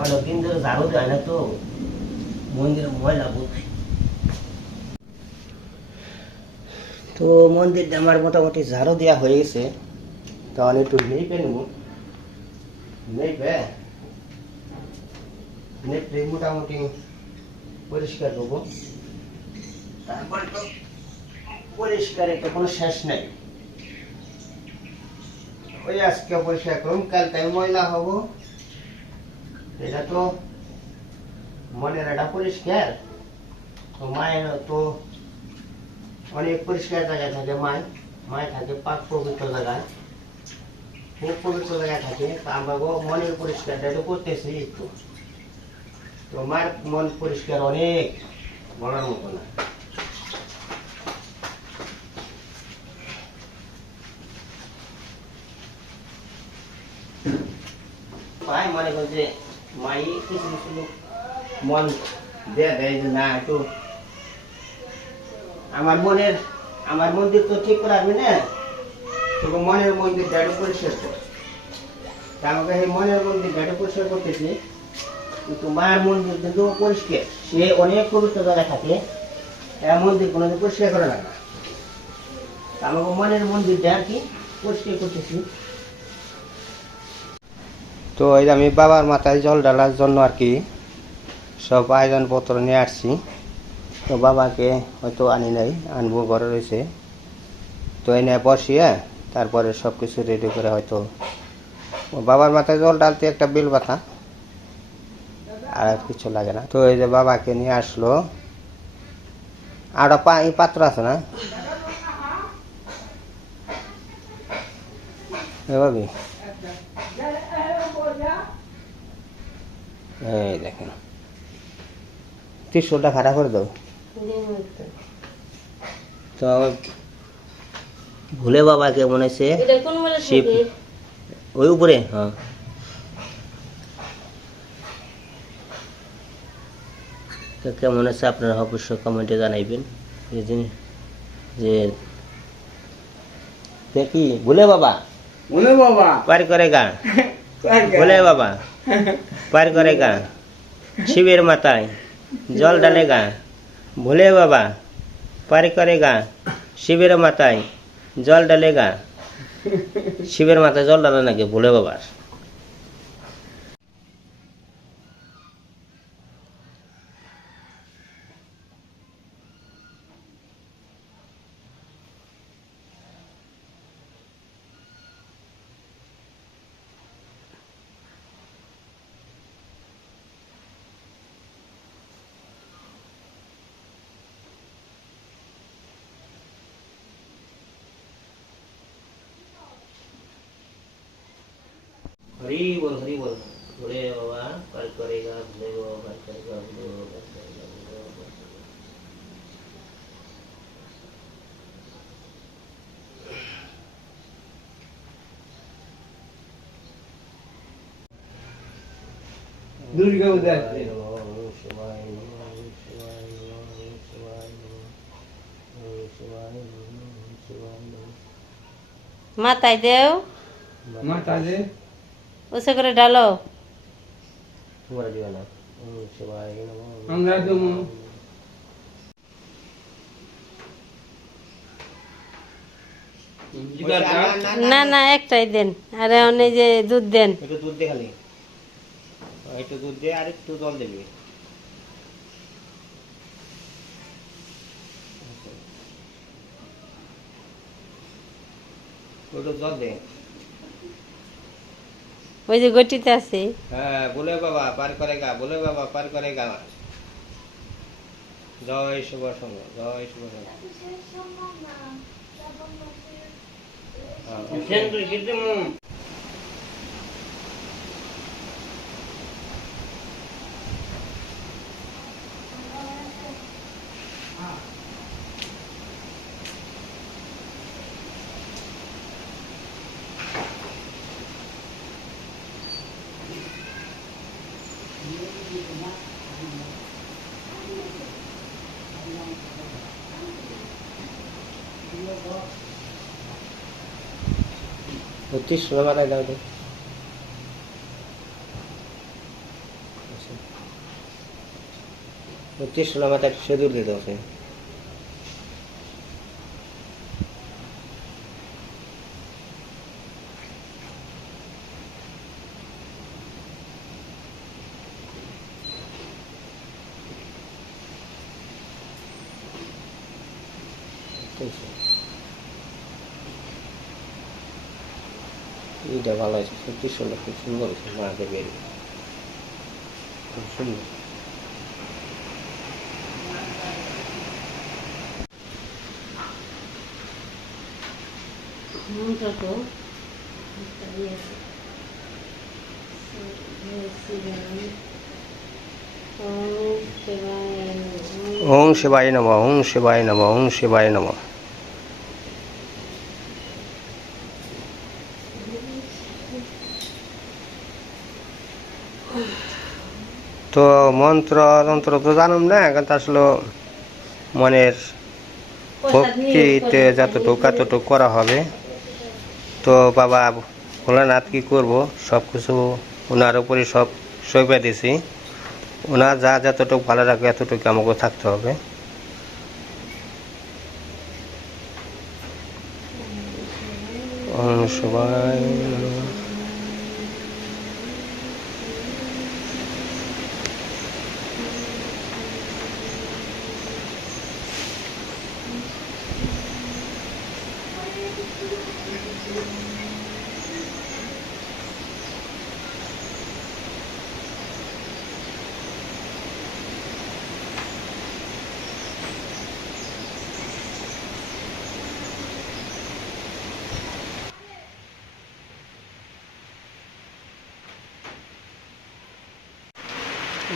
অনেকদিন ধরে ঝাড়ু দেয় না তো মন্দিরে ময়লা বোধ। তো মন্দিরটা আমার মোটামুটি ঝাড়ু দেওয়া হয়ে গেছে, তাহলে একটু নেইবে নেব, নেপে মোটামুটি পরিষ্কার করবো। তারপরে তো পরিষ্কারে তো কোনো শেষ নেই, ওই আজকে পরিষ্কার করুন, কাল তাই ময়লা হবো। এটা তো মনের একটা পরিষ্কার, তো মায়ের তো অনেক পরিষ্কার জায়গায় থাকে, মায় থাকে পাক পবিত্র জায়গায়, খুব পবিত্র জায়গায় থাকে। তা আমরা মনের পরিষ্কারটা একটু করতেছি একটু, তো মায়ের মন পরিষ্কার অনেক বলার মতো না। ভাই মনে কর যে মাই কিছু কিছু মন দেয় যে না একটু আমার মন্দির তো ঠিক করে আসবে না, তবু মনের মন্দির একটু পরিষ্কার কর। আমাকে সেই মনের মন্দির একটু পরিষ্কার করতেছি, কিন্তু মায়ের মন্দির কিন্তু পরিষ্কার, সে অনেক পবিত্র জায়গায় থাকে, মন্দির কোনোদিন পরিষ্কার করে না। আমাকে মনের মন্দিরটা আর কি পরিষ্কার করতেছি। তো এই আমি বাবার মাথায় জল ঢালার জন্য আর কি সব আয়োজনপত্র নিয়ে আসছি। তো বাবাকে হয়তো আনি নাই, আনবো, ঘরে রয়েছে। তো এনে বসিয়ে তারপরে সব কিছু রেডি করে হয়তো বাবার মাথায় জল ঢালতে একটা বেল বাতা, আর কিছু লাগে না। তো এই যে বাবাকে নিয়ে আসলো, আর পাত্র আছে না ভাবি, এই দেখেন ত্রিশূলটা খাড়া করে দাও। তো ভুলে বাবাকে মনে হচ্ছে শিব ওই উপরে, হ্যাঁ তো কেমন আছে আপনারা অবশ্যই কমেন্টে জানাইবেন যে দেখি ভুলে বাবা পার করে গা, ভোলে বাবা পার করে গা, শিবের মাথায় জল ডালে গা, ভোলে বাবা পার করে গা, শিবের মাথায় জল ডালে গা। শিবের মাথায় জল ডালে নাকি ভোলে বাবার? हरी बोल भोले बाबा पार करेगा, भोले बाबा पार करेगा, भोले बाबा पार करेगा, भोले बाबा पार करेगा। दुर्गा उदय মাথায় দেও, माता दे উসে করে ঢালো। तुम्हारा दीवाना शिवाय नमः। আমরা দেবো না না একটাই দেন, আর অনেক যে দুধ দেন। একটু দুধ দে, খালি একটু দুধ দে, আর একটু জল দেবে। একটু জল দে। ওই যে গটিতে আছে। হ্যাঁ, ভোলে বাবা পার করেগা, ভোলে বাবা পার করেগা। জয় শুভ সঙ্গ, জয় শুভ সঙ্গ। ত্রিশূল মাথায় দাও তো। ত্রিশূল মাথায় সেদুর দিয়ে দাও। এইটা ভালো আছে, ত্রিশূলটা খুব সুন্দর হয়েছে, মাকে বেরিয়ে খুব সুন্দর। ওং শিবায় নমঃ, ওং শিবায় নমঃ, ওং শিবায় নমঃ। তো মন্ত্র তন্ত্র তো জানুম না, কিন্তু আসলে মনের ভক্তিতে যতটুকু এতটুকু করা হবে। তো বাবা ভোলানাথ কি করব, সব কিছু ওনার উপরে সব সইপে দিছি। ওনার যা যতটুকু ভালো রাখবে এতটুকু আমাকে থাকতে হবে। সবাই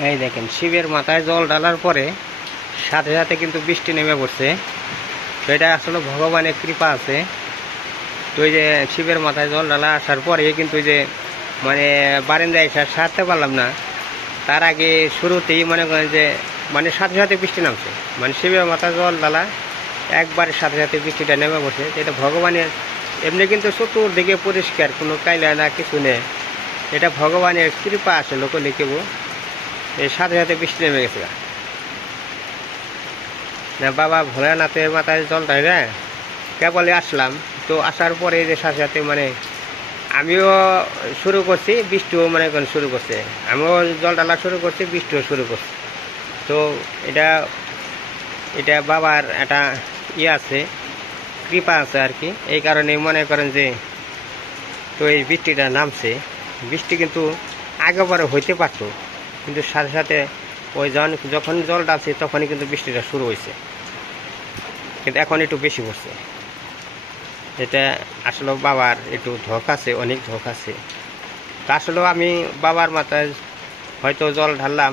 এই দেখেন, শিবের মাথায় জল ঢালার পরে সাথে সাথে কিন্তু বৃষ্টি নেমে পড়ছে। তো এটা আসলে ভগবানের কৃপা আছে। তো এই যে শিবের মাথায় জল ঢালা আসার পরে কিন্তু ওই যে মানে বারান্দায় এসে সারতে পারলাম না, তার আগে শুরুতেই মনে করেন যে মানে সাথে সাথে বৃষ্টি নামছে। মানে শিবের মাথায় জল ঢালা একবারে সাথে সাথে বৃষ্টিটা নেমে পড়ছে। এটা ভগবানের, এমনি কিন্তু চতুর্দিকে পরিষ্কার, কোনো কাইলা না কিছু নেই। এটা ভগবানের কৃপা আছে, লোক লিখব এই সাথে সাথে বৃষ্টি নেমে গেছে। না বাবা ভোলানাথের মাথায় জল ঢালে কেবলে আসলাম। তো আসার পরে যে সাথে সাথে মানে আমিও শুরু করছি, বৃষ্টিও মনে করেন শুরু করছে। আমিও জল ঢালা শুরু করছি, বৃষ্টিও শুরু করছি। তো এটা এটা বাবার একটা ইয়ে আছে, কৃপা আছে আর কি। এই কারণে মনে করেন যে তো এই বৃষ্টিটা নামছে। বৃষ্টি কিন্তু আগেবারে হইতে পারতো, কিন্তু সাথে সাথে ওই যখন জল ডালছে তখনই কিন্তু বৃষ্টিটা শুরু হয়েছে, কিন্তু এখন একটু বেশি পড়ছে। এটা আসলে বাবার একটু ধোঁক আছে, অনেক ধোঁক আছে। তা আসলেও আমি বাবার মাথায় হয়তো জল ঢাললাম,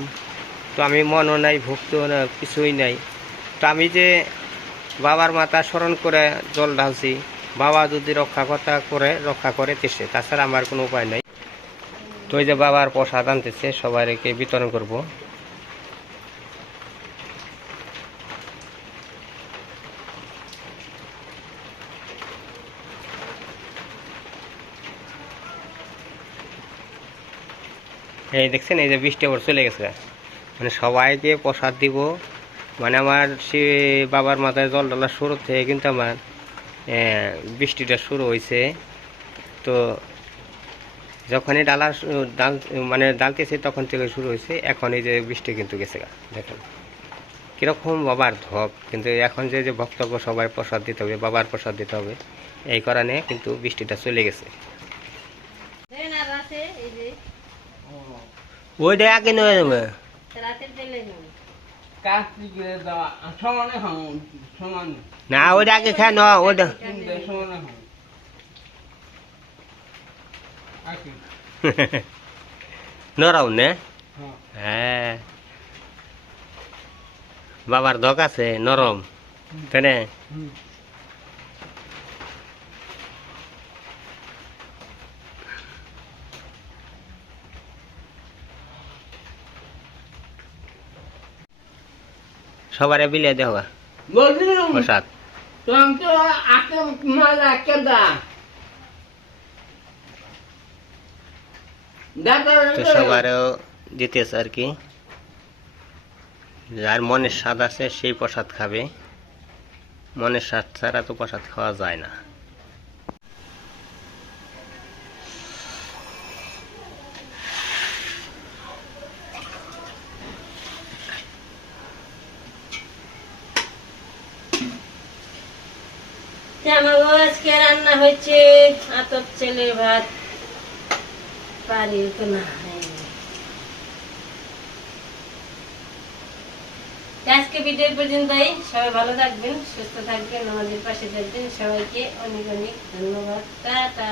তো আমি মনও নাই, ভক্তিও না, কিছুই নাই। তো আমি যে বাবার মাথা স্মরণ করে জল ঢালছি, বাবা যদি রক্ষা করে তেসে, তাছাড়া আমার কোনো উপায় নাই। তো এই যে বাবার প্রসাদ আনতেছে, সবাইকে বিতরণ করব। এই দেখছেন, এই যে বৃষ্টি আবার চলে গেছে, মানে সবাইকে প্রসাদ দিব। মানে আমার সে বাবার মাথায় জল ঢালা শুরু থেকে কিন্তু আমার বৃষ্টিটা শুরু হয়েছে। তো যখনই মানে ডালতেছে তখন থেকে শুরু হয়েছে। এখন এই যে বৃষ্টি কিন্তু গেছে, দেখেন কীরকম বাবার ধপ। কিন্তু এখন যে ভক্তব্য সবাই প্রসাদ দিতে হবে, বাবার প্রসাদ দিতে হবে, এই কারণে কিন্তু বৃষ্টিটা চলে গেছে। ওইটা আগে নয় না, ওইটা আগে খায় না, ওইটা নরাও নে। হ্যাঁ, বাবার ধক আছে নরম, তাই না? সবারে বিলিয়ে দেওয়া বলছিলাম প্রসাদ। তুমি তো আজকে মজা একটা দা তো সবারও দিতেছে আর কি, যার মনের স্বাদ আছে সেই প্রসাদ খাবে, মনের স্বাদ ছাড়া তো প্রসাদ খাওয়া যায় না। আমার আজকে রান্না হয়েছে আতপ ছেলের ভাত, পারি তো না। আজকে ভিডিও পর্যন্তই, সবাই ভালো থাকবেন, সুস্থ থাকবেন, আমাদের পাশে থাকবেন, সবাইকে অনেক অনেক ধন্যবাদ। টাটা।